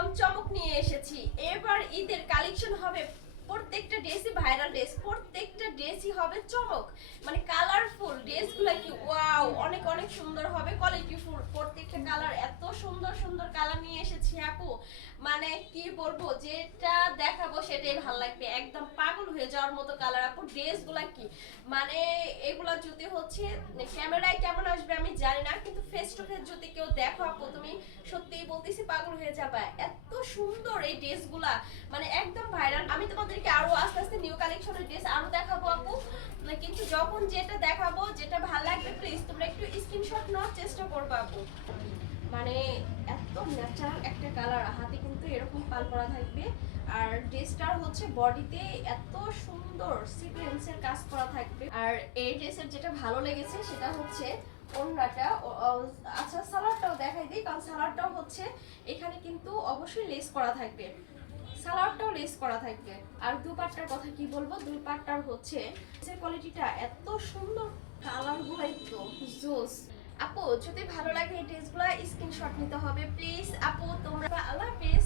একদম চমক নিয়ে এসেছি। এবার ঈদের কালেকশন হবে, প্রত্যেকটা ড্রেসই ভাইরাল ড্রেস, প্রত্যেকটা ড্রেসই হবে চমক, মানে কালারফুল ড্রেসগুলো কি ওয়াও, অনেক অনেক সুন্দর হবে, কোয়ালিটিফুল। প্রত্যেকটা কালার এত সুন্দর সুন্দর কালার নিয়ে এসেছি আপু, মানে কি বলবো, যেটা দেখাবো সেটাই ভালো লাগবে, একদম পাগল হয়ে যাওয়ার মতো কালার আপু। ড্রেসগুলো কি মানে এগুলা যদি হচ্ছে ক্যামেরায় কেমন আসবে আমি জানি না, কিন্তু ফেস টু ফেস যদি কেউ দেখো আপু, তুমি সত্যিই বলতেছি পাগল হয়ে যাবে, এত সুন্দর এই ড্রেসগুলা, মানে একদম ভাইরাল। আমি তোমাদেরকে আরো আস্তে আস্তে নিউ কালেকশনের ড্রেস আরো দেখাবো আপু, কিন্তু যখন যেটা দেখাবো যেটা ভালো লাগবে প্লিজ তোমরা একটু স্ক্রিনশট নেওয়ার চেষ্টা করবে আপু। মানে এত ন্যাচারাল একটা কালার, হাতে কিন্তু এরকম পাল করা থাকবে, আর ড্রেসটার হচ্ছে বডিতে এত সুন্দর সিকোয়েন্সের কাজ করা থাকবে। আর এই ড্রেসের যেটা ভালো লেগেছে সেটা হচ্ছে ওড়নাটা। আচ্ছা সালোয়ারটাও দেখাই দিই, কারণ সালোয়ারটাও হচ্ছে এখানে কিন্তু অবশ্যই লেস করা থাকবে, সালোয়ারটাও লেস করা থাকবে। আর দুপাট্টার কথা কি বলবো, দুপাট্টার হচ্ছে কোয়ালিটিটা এত সুন্দর, কালারগুলাই তো জোস। আপু যদি ভালো লাগে এই ড্রেসগুলো স্ক্রিনশট নিতে হবে প্লিজ আপু। তোমরা আল্লাহ হাফেজ।